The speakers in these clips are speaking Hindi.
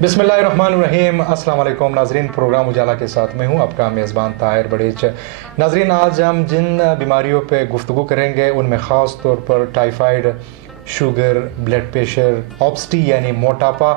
बिस्मिल्लाहिर्रहमानिर्रहीम। अस्सलाम वालेकुम नाजरीन, प्रोग्राम उजाला के साथ मैं हूँ आपका मेज़बान ताहिर बड़ेच। नाजरीन, आज हम जिन बीमारियों पे गुफ्तगू करेंगे उनमें ख़ास तौर पर टाइफाइड, शुगर, ब्लड प्रेशर, ऑब्स्टी यानी मोटापा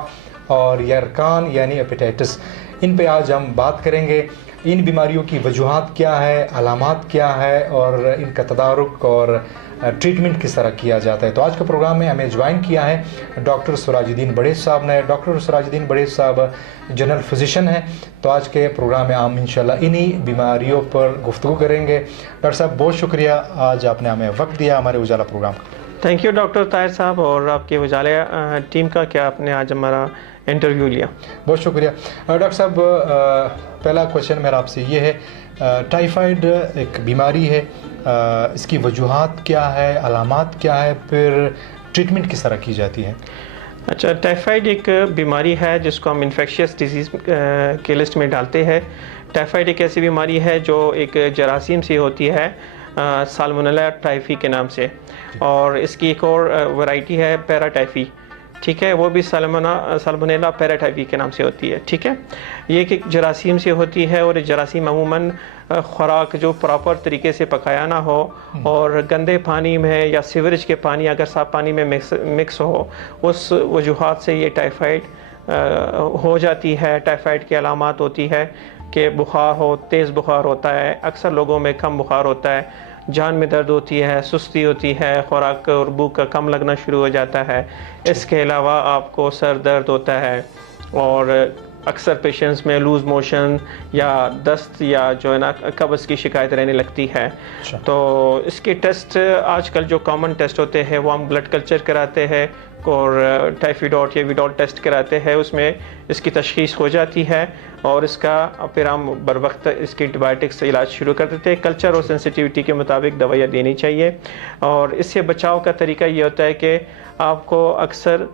और यरकान यानी हेपेटाइटिस, इन पे आज हम बात करेंगे। इन बीमारियों की वजूहात क्या है, अलामात क्या है और इनका तदारुक और ट्रीटमेंट किस तरह किया जाता है। तो आज के प्रोग्राम में हमें ज्वाइन किया है डॉक्टर सिराजुद्दीन बड़ेच साहब ने। डॉक्टर सिराजुद्दीन बड़ेच साहब जनरल फिजिशियन हैं। तो आज के प्रोग्राम में हम इंशाल्लाह इन्हीं बीमारियों पर गुफ्तगू करेंगे। डॉक्टर साहब, बहुत शुक्रिया, आज आपने हमें वक्त दिया हमारे उजाला प्रोग्राम का। थैंक यू डॉक्टर ताहिर साहब और आपके उजाले टीम का, क्या आपने आज हमारा इंटरव्यू लिया। बहुत शुक्रिया। डॉक्टर साहब, पहला क्वेश्चन मेरा आपसे ये है, टाइफाइड एक बीमारी है, इसकी वजूहात क्या है, अलामात क्या है, फिर ट्रीटमेंट किस तरह की जाती है? अच्छा, टाइफाइड एक बीमारी है जिसको हम इन्फेक्शियस डिजीज़ के लिस्ट में डालते हैं। टाइफाइड एक ऐसी बीमारी है जो एक जरासीम से होती है, साल्मोनेला टाइफी के नाम से, और इसकी एक और वैरायटी है पैराटाइफी, ठीक है, वो भी साल्मोनेला पैराटाइफी के नाम से होती है, ठीक है। ये एक जरासीम से होती है और जरासीम अमूमन खुराक जो प्रॉपर तरीके से पकाया ना हो और गंदे पानी में या सीवरेज के पानी अगर साफ पानी में मिक्स हो, उस वजूहात से ये टाइफाइड हो जाती है। टाइफाइड की अलामात होती है कि बुखार हो, तेज़ बुखार होता है, अक्सर लोगों में कम बुखार होता है, जान में दर्द होती है, सुस्ती होती है, खुराक और भूख का कम लगना शुरू हो जाता है। इसके अलावा आपको सर दर्द होता है और अक्सर पेशेंट्स में लूज़ मोशन या दस्त या जो है ना कब्ज़ की शिकायत रहने लगती है। तो इसके टेस्ट आजकल जो कॉमन टेस्ट होते हैं वो हम ब्लड कल्चर कराते हैं और टाइफाइड या विडॉल टेस्ट कराते हैं, उसमें इसकी तशख़ीस हो जाती है और इसका फिर हम बर वक्त इसकी एंटीबायोटिक्स से इलाज शुरू कर देते हैं। कल्चर और सेंसिटिविटी के मुताबिक दवाइयाँ देनी चाहिए। और इससे बचाव का तरीका ये होता है कि आपको अक्सर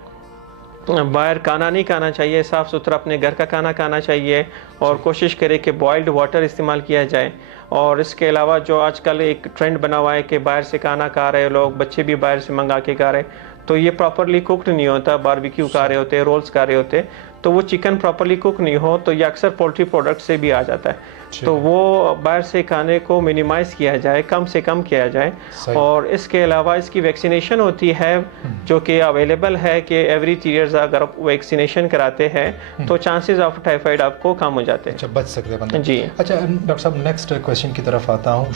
बाहर खाना नहीं खाना चाहिए, साफ़ सुथरा अपने घर का खाना खाना चाहिए और कोशिश करें कि बॉइल्ड वाटर इस्तेमाल किया जाए। और इसके अलावा जो आजकल एक ट्रेंड बना हुआ है कि बाहर से खाना खा रहे लोग, बच्चे भी बाहर से मंगा के खा रहे, तो ये प्रॉपरली कुक्ड नहीं होता। बारबेक्यू खा रहे होते, रोल्स खा रहे होते, तो वो चिकन प्रॉपरली कुक नहीं हो तो ये अक्सर पोल्ट्री प्रोडक्ट से भी आ जाता है। तो वो बाहर से खाने को मिनिमाइज़ किया जाए, कम से कम किया जाए। और इसके अलावा इसकी वैक्सीनेशन होती है जो कि अवेलेबल है कि एवरी 3 ईयर्स अगर आप वैक्सीनेशन कराते हैं तो चांसेस ऑफ टाइफाइड आपको कम हो जाते हैं। अच्छा, बच सकते हैं बंदे। जी। अच्छा डॉक्टर साहब, नेक्स्ट क्वेश्चन की तरफ आता हूँ।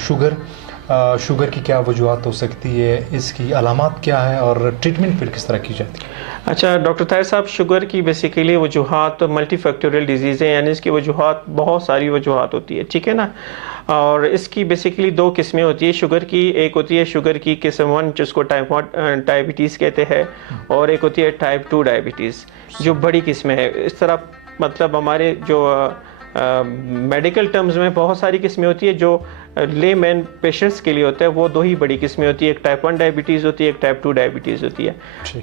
शुगर की क्या वजूहात हो सकती है, इसकी अलामात क्या है और ट्रीटमेंट फिर किस तरह की जाती है? अच्छा डॉक्टर ताहिर साहब, शुगर की बेसिकली वजूहात मल्टीफैक्टोरियल डिजीज़ है, यानी इसकी वजूहात बहुत सारी वजूहात होती है, ठीक है ना। और इसकी बेसिकली 2 किस्में होती है शुगर की। एक होती है शुगर की किस्म 1 जिसको टाइप 1 डायबिटीज़ कहते हैं, और एक होती है टाइप 2 डायबिटीज़ जो बड़ी किस्में है। इस तरह मतलब हमारे जो मेडिकल टर्म्स में बहुत सारी किस्में होती है, जो ले मैन पेशेंट्स के लिए होता है वो 2 ही बड़ी किस्में होती है। एक टाइप 1 डायबिटीज़ होती है, एक टाइप 2 डायबिटीज़ होती है।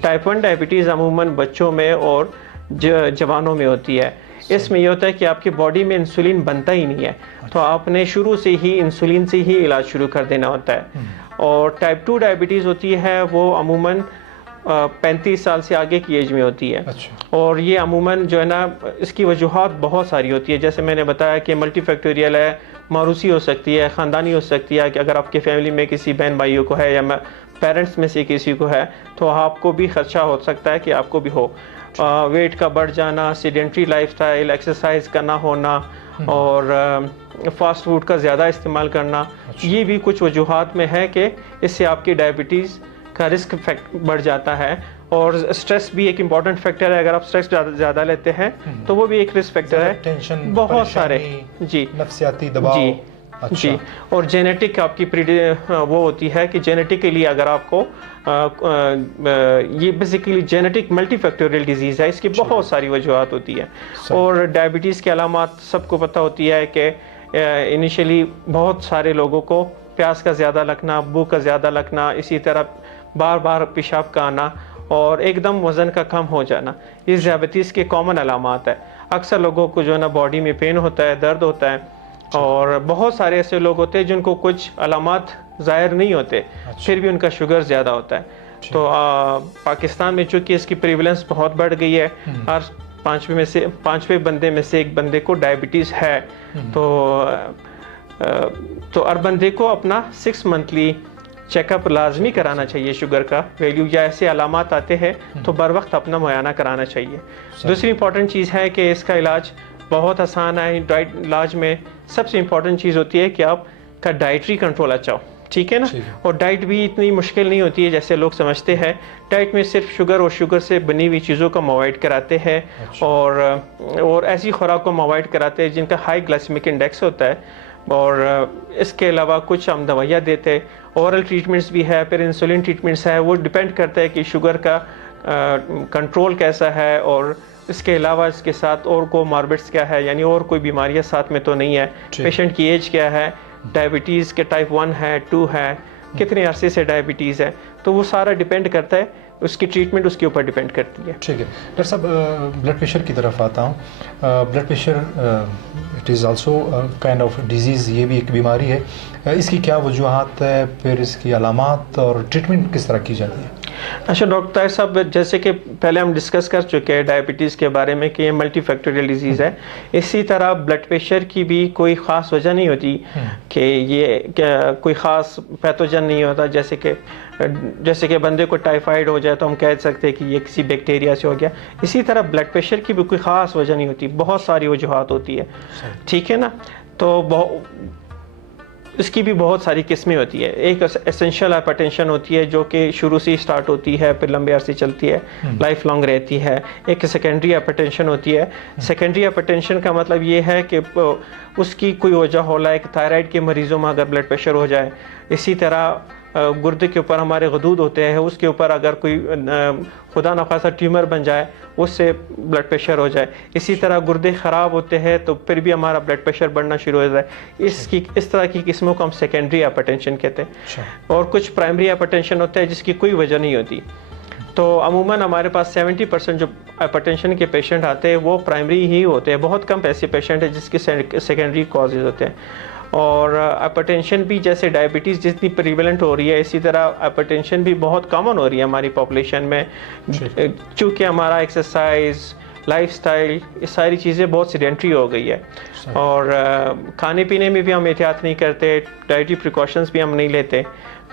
टाइप 1 डायबिटीज़ अमूमन बच्चों में और जवानों में होती है। इसमें यह होता है कि आपकी बॉडी में इंसुलिन बनता ही नहीं है, तो आपने शुरू से ही इंसुलिन से ही इलाज शुरू कर देना होता है। और टाइप 2 डायबिटीज़ होती है वो अमूमन 35 साल से आगे की एज में होती है। अच्छा। और ये अमूमन जो है ना इसकी वजूहात बहुत सारी होती है, जैसे मैंने बताया कि मल्टीफैक्टोरियल है, मारूसी हो सकती है, ख़ानदानी हो सकती है कि अगर आपके फैमिली में किसी बहन भाइयों को है या पेरेंट्स में से किसी को है तो आपको भी खदशा हो सकता है कि आपको भी हो। वेट का बढ़ जाना, सीडेंट्री लाइफस्टाइल, एक्सरसाइज का ना होना और फास्ट फूड का ज़्यादा इस्तेमाल करना, ये भी कुछ वजूहात में है कि इससे आपकी डायबिटीज़ का रिस्क बढ़ जाता है। और स्ट्रेस भी एक इम्पॉर्टेंट फैक्टर है, अगर आप स्ट्रेस ज़्यादा लेते हैं तो वो भी एक रिस्क फैक्टर है। टेंशन, बहुत सारे, जी, नफ्सियाती दबाव। जी। अच्छा। जी। और जेनेटिक आपकी वो होती है कि जेनेटिकली अगर आपको ये बेसिकली जेनेटिक मल्टीफैक्टोरियल डिजीज़ है, इसकी बहुत सारी वजूहात होती है। और डायबिटीज़ की अलामात सबको पता होती है कि इनिशियली बहुत सारे लोगों को प्यास का ज़्यादा लगना, भूख का ज़्यादा लगना, इसी तरह बार बार पेशाब का आना और एकदम वज़न का कम हो जाना, ये डायबिटीज़ के कॉमन अलामात है। अक्सर लोगों को जो है ना बॉडी में पेन होता है, दर्द होता है, और बहुत सारे ऐसे लोग होते हैं जिनको कुछ अलामात ज़ाहिर नहीं होते, फिर भी उनका शुगर ज़्यादा होता है। तो पाकिस्तान में चूँकि इसकी प्रीवलेंस बहुत बढ़ गई है, हर पाँचवें बंदे में से एक बंदे को डायबिटीज़ है, तो हर बंदे को अपना 6 मंथली चेकअप लाजमी कराना चाहिए। शुगर का वैल्यू या ऐसे अलामात आते हैं तो बर वक्त अपना मुआयना कराना चाहिए। दूसरी इंपॉर्टेंट चीज़ है कि इसका इलाज बहुत आसान है। डाइट इलाज में सबसे इम्पॉर्टेंट चीज़ होती है कि आपका डाइटरी कंट्रोल अच्छा हो, ठीक है ना। और डाइट भी इतनी मुश्किल नहीं होती है जैसे लोग समझते हैं। डाइट में सिर्फ शुगर और शुगर से बनी हुई चीज़ों को हम अवॉइड कराते हैं, और ऐसी खुराक को हम अवॉइड कराते हैं जिनका हाई ग्लाइसेमिक इंडेक्स होता है। और इसके अलावा कुछ हम दवाइयाँ देते हैं, ओरल ट्रीटमेंट्स भी है, फिर इंसुलिन ट्रीटमेंट्स है। वो डिपेंड करता है कि शुगर का कंट्रोल कैसा है, और इसके अलावा इसके साथ और कोमॉर्बिड्स क्या है, यानी और कोई बीमारियां साथ में तो नहीं है। पेशेंट की एज क्या है, डायबिटीज़ के टाइप 1 है, 2 है, कितने अरसे से डायबिटीज़ है, तो वो सारा डिपेंड करता है, उसकी ट्रीटमेंट उसके ऊपर डिपेंड करती है। ठीक है डॉक्टर साहब, ब्लड प्रेशर की तरफ आता हूँ। Blood pressure it is also kind of disease, ये भी एक बीमारी है। इसकी क्या वजूहात है, फिर इसकी अलामात और ट्रीटमेंट किस तरह की जाती है? अच्छा डॉक्टर साहब, जैसे कि पहले हम डिस्कस कर चुके हैं डायबिटीज़ के बारे में कि ये मल्टी फैक्टोरियल डिजीज़ है, इसी तरह ब्लड प्रेशर की भी कोई ख़ास वजह नहीं होती कि ये कोई ख़ास पैथोजन नहीं होता। जैसे कि बंदे को टाइफाइड हो जाए तो हम कह सकते हैं कि ये किसी बैक्टीरिया से हो गया। इसी तरह ब्लड प्रेशर की भी कोई ख़ास वजह नहीं होती, बहुत सारी वजूहात होती है, ठीक है ना। तो इसकी भी बहुत सारी किस्में होती है। एक एसेंशियल हाइपरटेंशन होती है जो कि शुरू से स्टार्ट होती है, फिर लंबे अरसे चलती है, लाइफ लॉन्ग रहती है। एक सेकेंडरी हाइपरटेंशन होती है। सेकेंडरी हाइपरटेंशन का मतलब ये है कि उसकी कोई वजह हो, लाइक थायराइड के मरीज़ों में अगर ब्लड प्रेशर हो जाए, इसी तरह गुर्दे के ऊपर हमारे गदूद होते हैं, उसके ऊपर अगर कोई खुदा न खासा ट्यूमर बन जाए, उससे ब्लड प्रेशर हो जाए। इसी तरह गुर्दे ख़राब होते हैं तो फिर भी हमारा ब्लड प्रेशर बढ़ना शुरू हो जाए। इस तरह की किस्मों को हम सेकेंडरी हाइपरटेंशन कहते हैं। और कुछ प्राइमरी हाइपरटेंशन होता है जिसकी कोई वजह नहीं होती। तो अमूमन हमारे पास 70% जो हाइपरटेंशन के पेशेंट आते हैं वो प्राइमरी ही होते हैं। बहुत कम ऐसे पेशेंट हैं जिसके सेकेंडरी कॉजेज़ होते हैं। और हाइपरटेंशन भी जैसे डायबिटीज़ जितनी प्रीवेलेंट हो रही है, इसी तरह हाइपरटेंशन भी बहुत कॉमन हो रही है हमारी पॉपुलेशन में, क्योंकि हमारा एक्सरसाइज, लाइफस्टाइल, ये सारी चीज़ें बहुत सीडेंट्री हो गई है। और खाने पीने में भी हम एहतियात नहीं करते, डाइटरी प्रिकॉशंस भी हम नहीं लेते,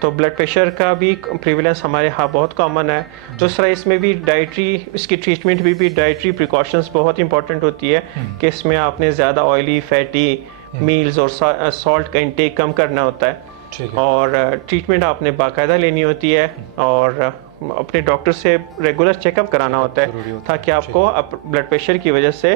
तो ब्लड प्रेशर का भी प्रीवेलेंस हमारे यहाँ बहुत कॉमन है। दूसरा इसमें भी इसकी ट्रीटमेंट भी डाइटरी प्रिकॉशंस बहुत इंपॉर्टेंट होती है कि इसमें आपने ज़्यादा ऑयली, फैटी मील्स और सॉल्ट का इंटेक कम करना होता है। और ट्रीटमेंट आपने बाकायदा लेनी होती है, और अपने डॉक्टर से रेगुलर चेकअप कराना होता है ताकि आपको ब्लड प्रेशर की वजह से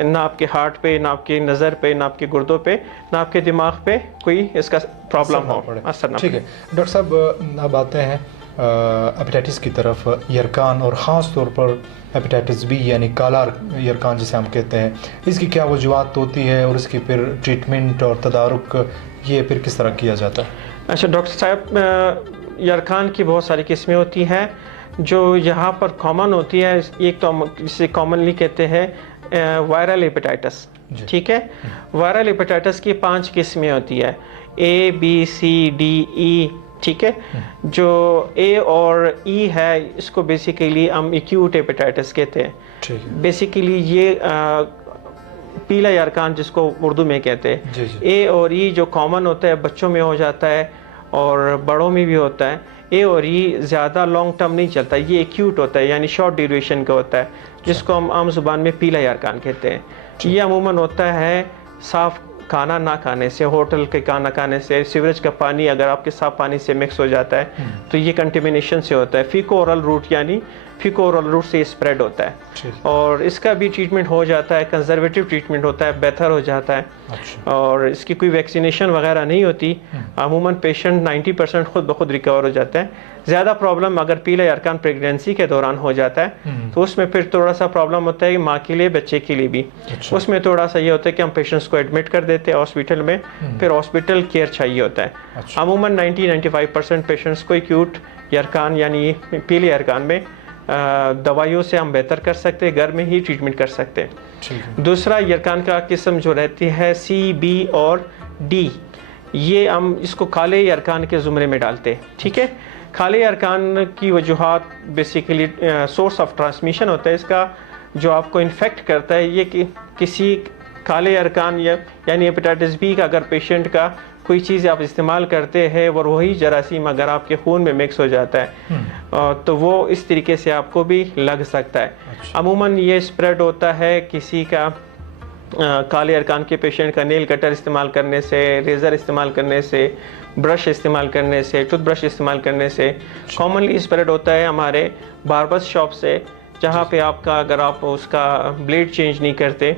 ना आपके हार्ट पे, ना आपकी नज़र पे, ना आपके गुर्दों पे, ना आपके दिमाग पे कोई इसका प्रॉब्लम हो, असर ना। ठीक है डॉक्टर साहब, अब आते हैं हेपेटाइटिस की तरफ। यरकान और ख़ास तौर पर हेपेटाइटिस बी यानी काला यरकान जिसे हम कहते हैं, इसकी क्या वजूहात होती है और इसकी फिर ट्रीटमेंट और तदारुक ये फिर किस तरह किया जाता है? अच्छा डॉक्टर साहब, यरकान की बहुत सारी किस्में होती हैं जो यहाँ पर कॉमन होती है। एक तो हम जिसे कॉमनली कहते हैं वायरल हेपेटाइटिस, ठीक है। वायरल हेपेटाइटिस की 5 किस्में होती है, A, B, C, D, E, ठीक है। जो A और E है इसको बेसिकली हम एक्यूट हेपेटाइटिस कहते हैं। बेसिकली ये पीला यरकान जिसको उर्दू में कहते हैं। A और E जो कॉमन होता है बच्चों में हो जाता है और बड़ों में भी होता है। A और E ज़्यादा लॉन्ग टर्म नहीं चलता, ये एक्यूट होता है यानी शॉर्ट ड्यूरेशन का होता है, जिसको हम आम जुबान में पीला यरकान कहते हैं। ये अमूमन होता है साफ़ खाना ना खाने से, होटल के खाना खाने से, सीवरेज का पानी अगर आपके साफ पानी से मिक्स हो जाता है तो ये कंटेमिनेशन से होता है। फीको ओरल रूट यानी फीको ओरल रूट से स्प्रेड होता है। और इसका भी ट्रीटमेंट हो जाता है, कंजर्वेटिव ट्रीटमेंट होता है, बेहतर हो जाता है। और इसकी कोई वैक्सीनेशन वगैरह नहीं होती। अमूमन पेशेंट 90% खुद ब खुद रिकवर हो जाता है। ज़्यादा प्रॉब्लम अगर पीला यरकान प्रेगनेंसी के दौरान हो जाता है तो उसमें फिर थोड़ा सा प्रॉब्लम होता है माँ के लिए, बच्चे के लिए भी। उसमें थोड़ा सा ये होता है कि हम पेशेंट्स को एडमिट कर देते हैं हॉस्पिटल में, फिर हॉस्पिटल केयर चाहिए होता है। अमूमन 90-95% पेशेंट्स को एक्यूट यरकान यानी पीले यरकान में दवाइयों से हम बेहतर कर सकते हैं, घर में ही ट्रीटमेंट कर सकते हैं। दूसरा यरकान का किस्म जो रहती है C, B और D, ये हम इसको काले यरकान के ज़ुमरे में डालते हैं, ठीक है। काले यरकान की वजूहात बेसिकली सोर्स ऑफ ट्रांसमिशन होता है इसका, जो आपको इन्फेक्ट करता है, ये कि किसी काले अरकान यानी हेपेटाइटिस बी का अगर पेशेंट का कोई चीज़ आप इस्तेमाल करते हैं और वही जरासीम अगर आपके खून में मिक्स हो जाता है तो वो इस तरीके से आपको भी लग सकता है। अमूमन ये स्प्रेड होता है किसी का काले अरकान के पेशेंट का नेल कटर इस्तेमाल करने से, रेज़र इस्तेमाल करने से, ब्रश इस्तेमाल करने से, टूथब्रश इस्तेमाल करने से। कॉमनली स्प्रेड होता है हमारे बार्बर्स शॉप से, जहाँ पे आपका अगर आप उसका ब्लेड चेंज नहीं करते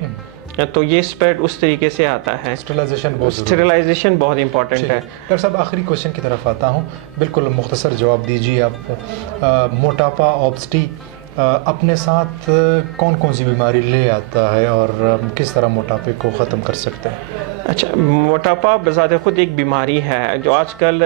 तो ये स्प्रेड उस तरीके से आता है। स्टेरिलाइजेशन बहुत इंपॉर्टेंट है। डॉक्टर साहब, आखिरी क्वेश्चन की तरफ आता हूँ, बिल्कुल मुख्तसर जवाब दीजिए आप। मोटापा, ओबेसिटी अपने साथ कौन कौन सी बीमारी ले आता है और किस तरह मोटापे को ख़त्म कर सकते हैं? अच्छा, मोटापा बज़ाते खुद एक बीमारी है जो आजकल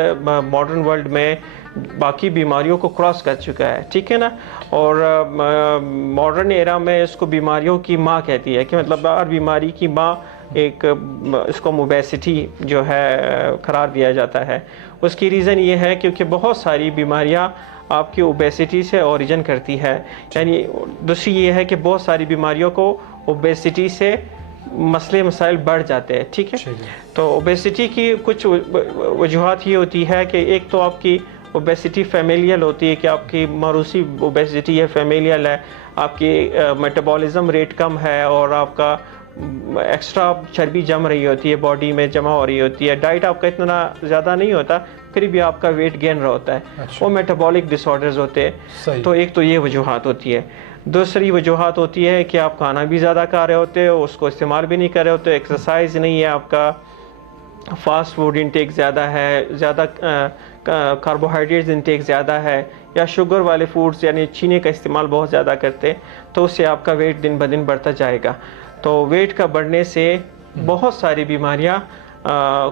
मॉडर्न वर्ल्ड में बाकी बीमारियों को क्रॉस कर चुका है, ठीक है ना। और मॉडर्न एरा में इसको बीमारियों की माँ कहती है कि मतलब हर बीमारी की माँ एक इसको ओबेसिटी जो है करार दिया जाता है। उसकी रीज़न ये है क्योंकि बहुत सारी बीमारियाँ आपकी ओबेसिटी से ओरिजिन करती है। यानी दूसरी ये है कि बहुत सारी बीमारियों को ओबेसिटी से मसले मसाइल बढ़ जाते हैं, ठीक है। तो ओबेसिटी की कुछ वजूहात ये होती है कि एक तो आपकी ओबेसिटी फैमिलियल होती है कि आपकी मरूसी ओबेसिटी है, फैमिलियल है, आपकी मेटाबॉलिज्म रेट कम है और आपका एक्स्ट्रा चर्बी जम रही होती है, बॉडी में जमा हो रही होती है, डाइट आपका इतना ज़्यादा नहीं होता, फिर भी आपका वेट गेन रहा होता है। वो मेटाबॉलिक डिसऑर्डर्स होते हैं। तो एक तो ये वजूहात होती है। दूसरी वजूहात होती है कि आप खाना भी ज़्यादा खा रहे होते हो, उसको इस्तेमाल भी नहीं कर रहे होते, एक्सरसाइज नहीं है, आपका फास्ट फूड इंटेक ज़्यादा है, ज़्यादा कार्बोहाइड्रेट्स इंटेक ज़्यादा है, या शुगर वाले फूड्स यानी चीनी का इस्तेमाल बहुत ज़्यादा करते, तो उससे आपका वेट दिन ब दिन बढ़ता जाएगा। तो वेट का बढ़ने से बहुत सारी बीमारियां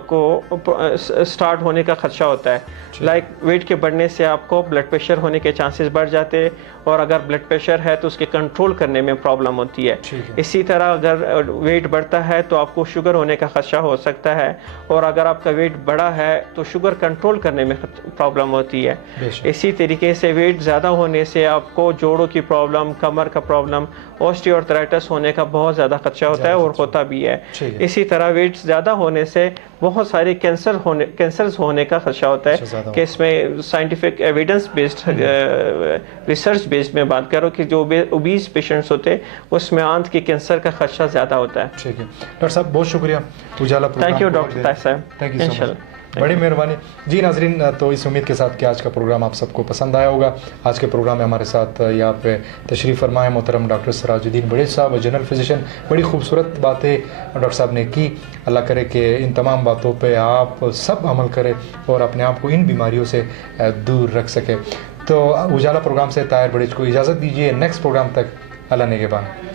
को स्टार्ट होने का खदशा होता है। लाइक वेट के बढ़ने से आपको ब्लड प्रेशर होने के चांसेस बढ़ जाते हैं, और अगर ब्लड प्रेशर है तो उसके कंट्रोल करने में प्रॉब्लम होती है। इसी तरह अगर वेट बढ़ता है तो आपको शुगर होने का खदशा हो सकता है, और अगर आपका वेट बढ़ा है तो शुगर कंट्रोल करने में प्रॉब्लम होती है। इसी तरीके से वेट ज़्यादा होने से आपको जोड़ों की प्रॉब्लम, कमर का प्रॉब्लम, ऑस्टियोआर्थराइटिस होने का बहुत ज़्यादा खदशा होता है और होता भी है। इसी तरह वेट ज़्यादा होने से बहुत सारे कैंसर्स होने का खदशा होता है कि इसमें scientific evidence based research based में बात करो कि जो ओबीस पेशेंट्स होते हैं उसमें आंत के कैंसर का खदशा ज़्यादा होता है। ठीक है डॉक्टर साहब, बहुत शुक्रिया Ujala programme. Thank you doctor Tahir साहब, थैंक यू सो मच, बड़ी मेहरबानी जी। नाजरीन, तो इस उम्मीद के साथ कि आज का प्रोग्राम आप सबको पसंद आया होगा। आज के प्रोग्राम में हमारे साथ यहाँ पे तशरीफ़ फरमाए मोहतरम डॉक्टर सिराजुद्दीन बड़ेज साहब, जनरल फिजिशियन। बड़ी खूबसूरत बातें डॉक्टर साहब ने की। अल्लाह करे कि इन तमाम बातों पे आप सब अमल करें और अपने आप को इन बीमारियों से दूर रख सके। तो उजाला प्रोग्राम से ताहिर बड़ेज को इजाज़त दीजिए। नेक्स्ट प्रोग्राम तक अल्लाह निगहबान।